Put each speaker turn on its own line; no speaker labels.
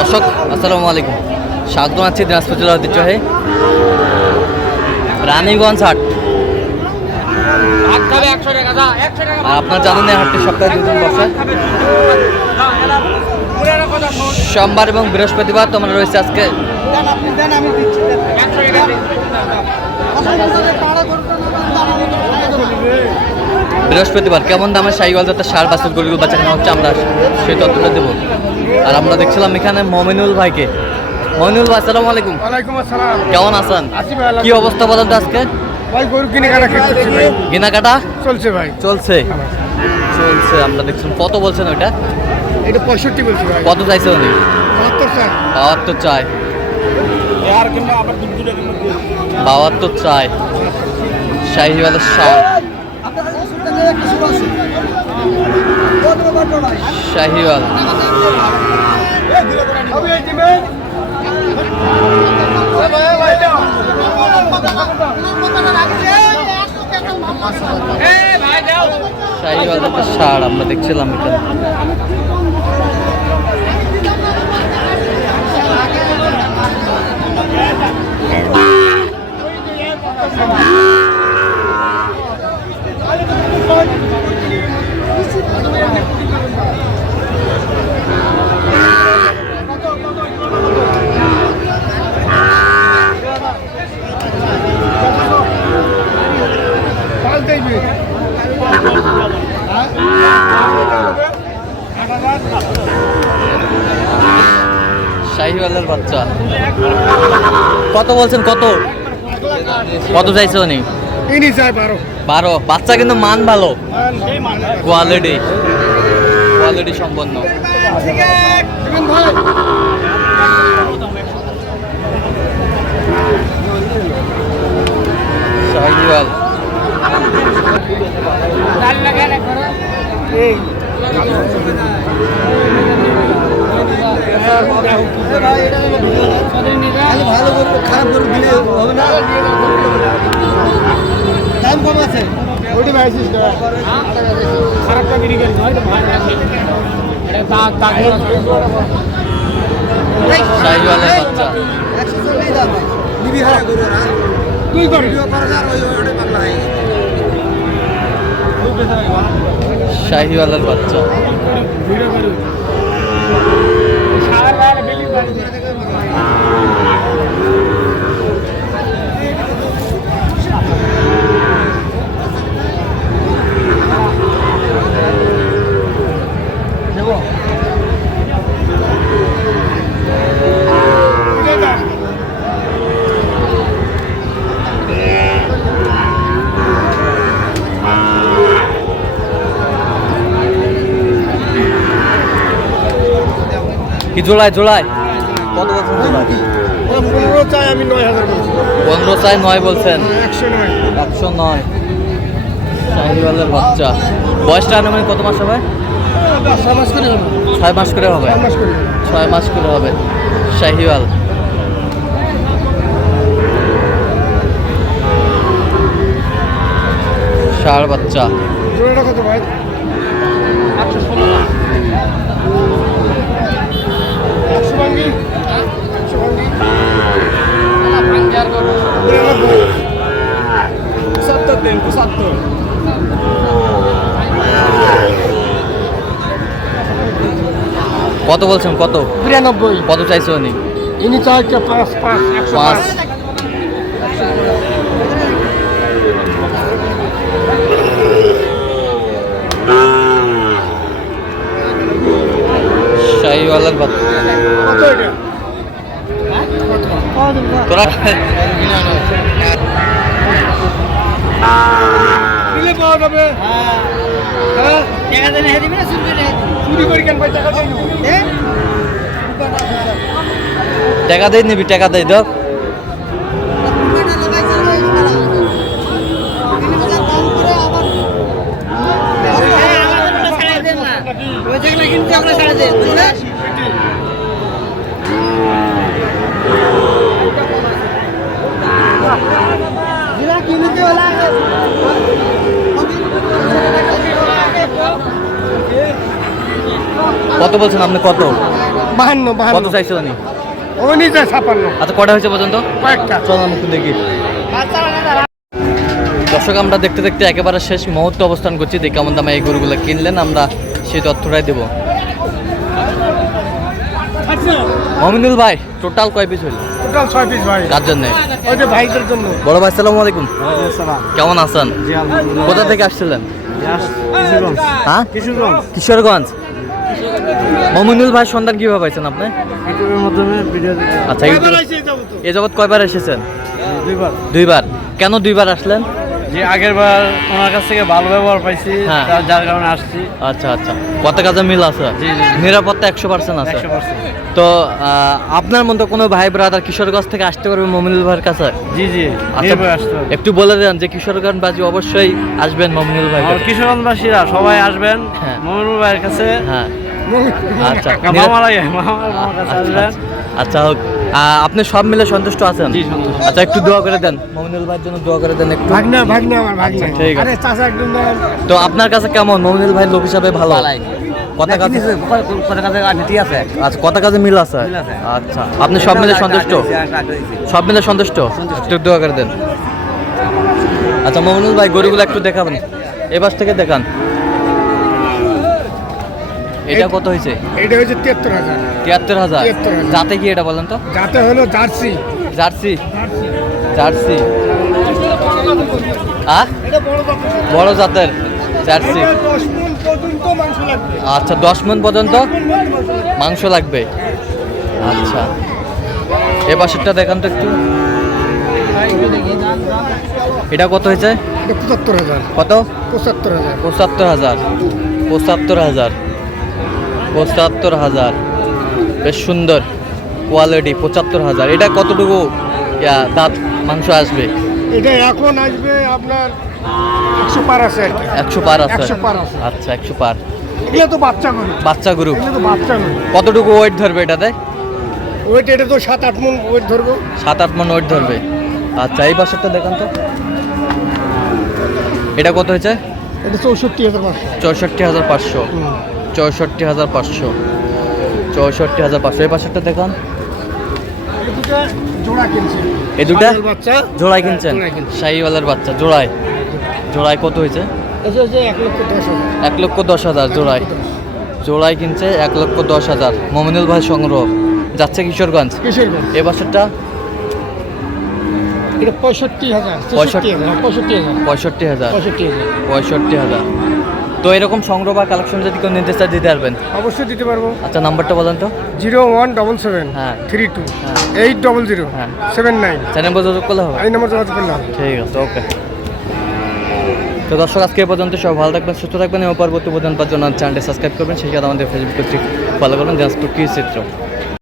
দর্শক, আসসালামু আলাইকুম। স্বাগত আছি দিনাজপুর জেলার ঐতিহ্যবাহী রানীগঞ্জ হাট। আর আপনার জানেন এই হাটটি সপ্তাহে দুদিন বসে সোমবার এবং বৃহস্পতিবার তোমরা রয়েছে আজকে। বৃহস্পতিবার কেমন দামে সাইকেল যাতে সার বাসের গরিব বাচ্চা কেনা হচ্ছে আমরা সেই তথ্যটা দেবো। আর আমরা দেখছিলাম এখানে মমিনুল ভাইকে। মমিনুল ভাই আসসালামু আলাইকুম।
আসসালাম।
কেমন আছেন? কি অবস্থা বলেন তো আজকে?
ভাই গরু
কেনাকাটা
চলছে ভাই।
চলছে। চলছে আমরা দেখছিলাম। কত বলছেন ওইটা?
এটা পঁয়ষট্টি বলছি
কত চাইছে উনি?
বাহাত্তর
চাই। বাহাত্তর চাই। শাহিওয়ালের শাহিওয়াল। শাহিওয়াল একটা শাল আমরা দেখছিলাম এখানে
পাল দেখবি
শাহিওয়ালের বাচ্চা কত বলছেন কত? কত চাইছে উনি?
ইনি চাই বারো।
বারো। বাচ্চা কিন্তু মান ভালো। কোয়ালিটি কোয়ালিটি সম্পন্ন
ভাই
শাহিওয়াল
ভালো গরু খারাপ গরু দিলে হবে না দাম কম আছে খারাপটা বিক্রি হয়তো
শাহিওয়ালের বাচ্চা।
তুই কর।
শাহিওয়ালের বাচ্চা। কি জোড়ায় জোড়ায় কত বলছেন জোড়ায়
পনেরো চাই আমি নয় হাজার বলছি।
পনেরো চাই নয় বলছেন।
একশো নয়।
একশো নয়। শাহিওয়ালের বাচ্চা। বয়সটা আনুমানিক কত মাস হবে?
ছয় মাস করে হবে।
ছয় মাস করে হবে।
ছয় মাস করে
ছয় মাস করে হবে। শাহিওয়াল ষাঁড় বাচ্চা।
কত ভাই একশো ষোলো একশো ভাঙ্গি একশো ভাঙ্গি বিরানব্বই পঁচাত্তর দিন পঁচাত্তর
কত বলছেন? কত?
বিরানব্বই।
কত চাইছে উনি?
ইনি চাইছে পাঁচ পাঁচ একশো
পাঁচ। শাহিওয়ালের তোরা
পাওয়া যাবে। হ্যাঁ। ভাই টাকা দেয়
টাকা দেয় নিবি টাকা দেয় দেখ কত বলছেন আপনি? কত?
বাহান্ন
কত নি
উনি? ছাপান্ন।
আচ্ছা কটা হয়েছে পর্যন্ত?
কয়েকটা।
চল আমি দেখি। দর্শক আমরা দেখতে দেখতে একেবারে শেষ মুহূর্তে অবস্থান করছি। দেখি কেমন দামে এই গরুগুলো কিনলেন আমরা সেই তথ্যটাই দেবো। মমিনুল ভাই টোটাল কয় পিস হইল?
টোটাল ছয় পিস ভাই।
কার জন্য?
ওই যে ভাইদের জন্য।
বড় ভাই সালাম আলাইকুম। কেমন আছেন? কোথা থেকে আসছিলেন? হ্যাঁ?
কিশোরগঞ্জ।
কিশোরগঞ্জ। মমিনুল ভাই সন্ধান কীভাবে পাইছেন আপনি?
ইউটিউবের মাধ্যমে ভিডিও
আচ্ছা এ জগৎ কয়বার এসেছেন?
দুইবার।
দুইবার। কেন দুইবার আসলেন?
যে আগের বার ওনার কাছ থেকে ভালো ব্যবহার পাইছি
হ্যাঁ।
তার- যার কারণে আসছি।
আচ্ছা আচ্ছা। কত কাজে মিল আছে?
জি, জি।
নিরাপত্তা একশো পার্সেন্ট আছে। তো আপনার মতো কোনো ভাই ব্রাদার কিশোরগঞ্জ থেকে আসতে পারবে মমিনুল ভাইয়ের কাছে?
জি জি
আচ্ছা একটু বলে দেন যে কিশোরগঞ্জ বাজি অবশ্যই আসবেন মমিনুল ভাই
কিশোরগঞ্জবাসীরা সবাই আসবেন
হ্যাঁ।
মমিনুল ভাইয়ের কাছে।
হ্যাঁ। আচ্ছা। আচ্ছা, হোক। আপনি সব মিলে সন্তুষ্ট আছেন? আচ্ছা একটু দোয়া করে দেন। মমিনুল ভাইয়ের জন্য দোয়া করে দেন একটু।
ভাগনা ভাগনা আমার ভাগনা।
আচ্ছা, ঠিক আছে।
চাচা একদম
তো আপনার কাছে কেমন? মমিনুল ভাই লোক হিসাবে ভালো? কথা কাজে আচ্ছা কথা কাজে মিল আছে? আচ্ছা আপনি সব মিলে সন্তুষ্ট? সব মিলে সন্তুষ্ট? একটু দোয়া করে দেন। আচ্ছা মমিনুল ভাই গরুগুলো একটু দেখাবেন। এবার থেকে দেখান। এটা কত হয়েছে?
এটা হয়েছে তিয়াত্তর হাজার।
তিয়াত্তর হাজার।
73,000
যাতে কি এটা বলেন তো?
যাতে হলো জার্সি।
জার্সি? জার্সি। আহ
বড়
জাতের জার্সি। আচ্ছা দশ মন পর্যন্ত
মাংস লাগবে।
আচ্ছা। এ পাশেরটা দেখান তো একটু। এটা কত হয়েছে?
পঁচাত্তর হাজার।
কত?
পঁচাত্তর হাজার।
পঁচাত্তর হাজার। পঁচাত্তর হাজার। পঁচাত্তর হাজার। বেশ সুন্দর কোয়ালিটি পঁচাত্তর হাজার। এটা কতটুকু দাঁত মাংস আসবে?
এটা এখন আসবে আপনার একশো পার আছে
একশো পার আছে?
100 পার আছে।
আচ্ছা একশো পার।
এগুলো তো বাচ্চা গরু।
বাচ্চা গরু?
বাচ্চা গরু।
কতটুকু ওয়েট ধরবে এটাতে?
ওয়েট এটা তো সাত আট মন ওয়েট ধরবো।
সাত আট মন ওয়েট ধরবে। আচ্ছা এই পাশেরটা দেখান তো। এটা কত হয়েছে?
এটা চৌষট্টি হাজার পাঁচশো।
চৌষট্টি হাজার পাঁচশো। চৌষট্টি হাজার পাঁচশো। চৌষট্টি হাজার পাঁচশো। এই পাশেরটা দেখান। এই দুটা?
বাচ্চা?
জোড়ায় কিনছেন? শাহিওয়ালার বাচ্চা জোড়ায়। জোড়ায় কত হয়েছে?
এক লক্ষ দশ হাজার।
জোড়ায়। জোড়ায় কিনছে এক লক্ষ দশ হাজার। মমিনুল ভাই সংগ্রহ। যাচ্ছে কিশোরগঞ্জ। এ বছরটা
হাজার
পঁয়ষট্টি
হাজার। পঁয়ষট্টি হাজার।
পঁয়ষট্টি হাজার।
পঁয়ষট্টি হাজার।
তো এরকম সংগ্রহ বা কালেকশন যদি কেউ নিতে চায় দিতে পারবেন?
অবশ্যই দিতে পারব।
আচ্ছা নাম্বারটা বলেন তো।
জিরো ওয়ান ডবল সেভেন
হ্যাঁ।
থ্রি টু
হ্যাঁ।
এইট ডবল জিরো
হ্যাঁ।
Seven nine.
চ্যানেল যোগাযোগ করলে হবে?
এই নম্বর যোগাযোগ করলে হবে।
ঠিক আছে ওকে তো দর্শক আজকে পর্যন্ত সব ভালো থাকবেন সুস্থ থাকবেন এবং পরবর্তী পর্যন্ত জন্য চ্যানেলটি সাবস্ক্রাইব করবেন। সেই সাথে আমাদের ফেসবুক পেজটি ফলো করবেন। দিনাজপুর কৃষি চিত্র